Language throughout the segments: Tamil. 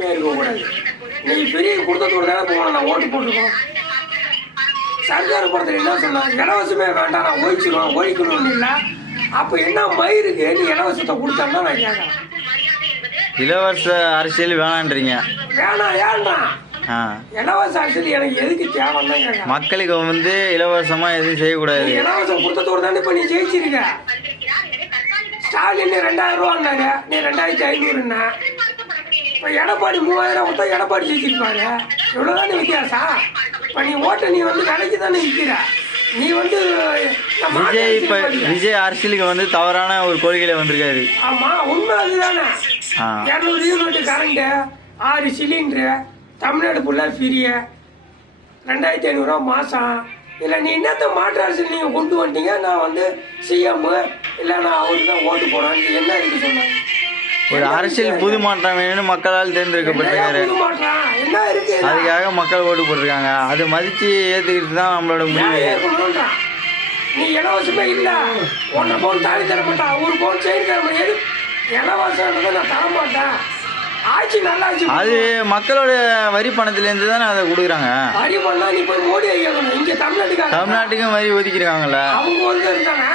இருக்கக்கூடாது. நீ ஃப்ரீ கொடுத்ததோட தானே போகணும். நான் ஓட்டு போட்டுருக்கோம். சர்க்கார் படத்தில் என்ன சொன்னாங்க? இலவசமே வேண்டாம், நான் ஒழிக்கணும்னு இல்லை. அப்போ என்ன மயிருக்கு நீ இலவசத்தை கொடுத்தா நான் கேட்கறேன். இலவச அரசியல் வேணான்றீங்க? வேணாம். ஏன்னா இலவச அரசியல் எனக்கு எதுக்கு தேவைன்னு தான் கேட்கறேன். மக்களுக்கு இலவசமா எதுவும் செய்யக்கூடாது. இலவசம் கொடுத்ததோட தானே இப்போ நீ ஜெயிச்சிருக்க. ஸ்டாலின் 2000 ரூபான்னாங்க, நீ 2500ன்னா. இப்போ எடப்பாடி 3000 கொடுத்தா எடப்பாடி ஜெயிச்சிருப்பாரு. இவ்வளோதானே வித்தியாசம். இப்போ நீ ஓட்ட நீ விலைக்கு தானே விற்கிற. நீ விஜய் அரசியலுக்கு தவறான ஒரு கொள்கையில வந்திருக்காரு. ஆமா, உண்மை அதுதானே. 200 யூனிட் கரண்ட், 6 சிலிண்டரு, தமிழ்நாடு ஃபுல்லாக ஃப்ரீய, 2500 ரூபா மாதம். இல்லை நீ என்னத்த மாற்று அரசியல் நீங்கள் கொண்டு வந்துட்டீங்க. நான் சிஎம் இல்லை, நான் அவருக்கு தான் ஓட்டு போடுறேன். என்ன இருக்கு சொன்னாங்க? ஒரு அரசியல் புது மாற்றம் வேணும்னு மக்களால் தேர்ந்தெடுக்கப்பட்டிருக்காரு. என்ன இருக்கு? அதுக்காக மக்கள் ஓட்டு போட்டிருக்காங்க. அதை மதிச்சு ஏற்றுக்கிட்டு தான் நம்மளோட முடிவு. நீ இலவசமே இல்லை, 1.5 பவுன் தாலி தர மாட்டான், 1 பவுன் செயின் தர மாட்டேன். இலவசம் நான் தர மாட்டேன். ஆட்சி நல்லா ஆச்சு. அது மக்களோட வரி பணத்திலேருந்து தானே அதை கொடுக்குறாங்க. வரி பண்ணா நீ போய் மோடி ஐயாக்கணும். இங்கே தமிழ்நாட்டுக்கும் வரி ஒதுக்கிருக்காங்கல்ல. அவங்க இருந்தானே.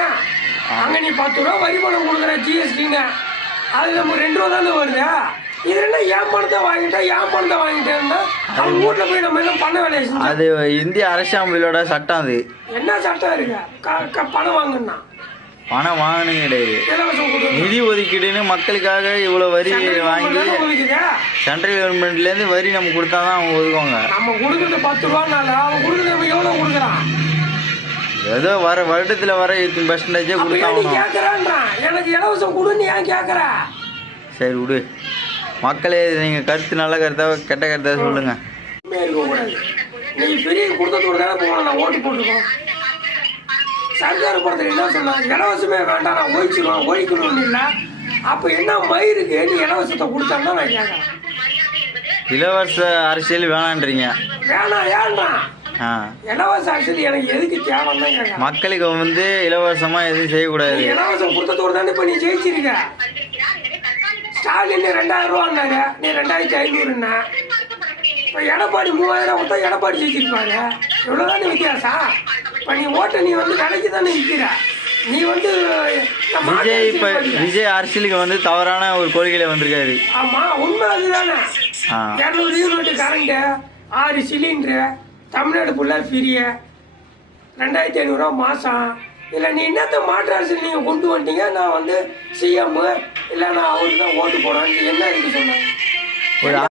அங்கே நீ 10 ரூபா வரி பணம் கொடுக்குற ஜிஎஸ்டின்னு, அது நம்ம 2 ரூபா தானே வருது. இது என்ன ஏன் பணத்தை வாங்கிட்டேன்னா அவங்க வீட்டில் போய் நம்ம என்ன பண்ண வேலையை செஞ்சோம். அது இந்திய அரசாங்கங்களோட சட்டம். அது என்ன சட்டம் இருக்கு? பணம் வாங்கினா பணம் வாங்கினது கிடையாது. நிதி ஒதுக்கீடுன்னு மக்களுக்காக இவ்வளோ வரி வாங்கி சென்ட்ரல் கவர்மெண்ட்லேருந்து வரி நம்ம கொடுத்தா தான் அவங்க ஒதுக்குவாங்க. நம்ம கொடுக்குறது 10 ரூபானால அவன் கொடுக்குறது நம்ம எவ்வளோ கொடுக்குறான்? ஏதோ வருடத்தில் வர 18% கொடுத்தாங்க. எனக்கு இலவசம் கொடுன்னு ஏன் கேட்குற? சரி விடு. மக்களே, நீங்கள் கருத்து நல்ல கருத்தா கெட்ட கருத்தா சொல்லுங்க. நீ ஃப்ரீ கொடுத்ததோட தானே போகணும். நான் ஓட்டு போட்டுருக்கோம். சர்க்கார் படத்தில் என்ன சொன்னாங்க? இலவசமே வேண்டாம், நான் ஒழிக்கணும்னு இல்லை. அப்போ என்ன மயிருக்கு நீ இலவசத்தை கொடுத்தா நான் கேட்கறேன். இலவச அரசியல் வேணான்றீங்க? வேணாம். ஏன்னா இலவச அரசியல் எனக்கு எதுக்கு தேவைன்னு தான் கேட்கறேன். மக்களுக்கு இலவசமா எதுவும் செய்யக்கூடாது. இலவசம் கொடுத்ததோட தானே இப்போ நீ ஜெயிச்சிருக்க. ஸ்டாலின் 2000 ரூபான்னாங்க, நீ 2500ன்னா. இப்போ எடப்பாடி 3000 கொடுத்தா எடப்பாடி ஜெயிச்சிருப்பாரு. இவ்வளோதானே வித்தியாசம். இப்போ நீ ஓட்ட நீ விலைக்கு தானே விற்கிற. நீ விஜய் அரசியலுக்கு தவறான ஒரு கொள்கையில வந்திருக்காரு. ஆமா, உண்மை அதுதானே. 200 யூனிட் கரண்ட், 6 சிலிண்டரு, தமிழ்நாடு ஃபுல்லாக ஃப்ரீய, 2500 ரூபா மாதம். இல்லை நீ என்னத்த மாற்று அரசியல் நீங்கள் கொண்டு வந்துட்டீங்க. நான் சிஎம் இல்லை, நான் அவருக்கு தான் ஓட்டு போடுறேன். என்ன இருக்கு சொன்னாங்க?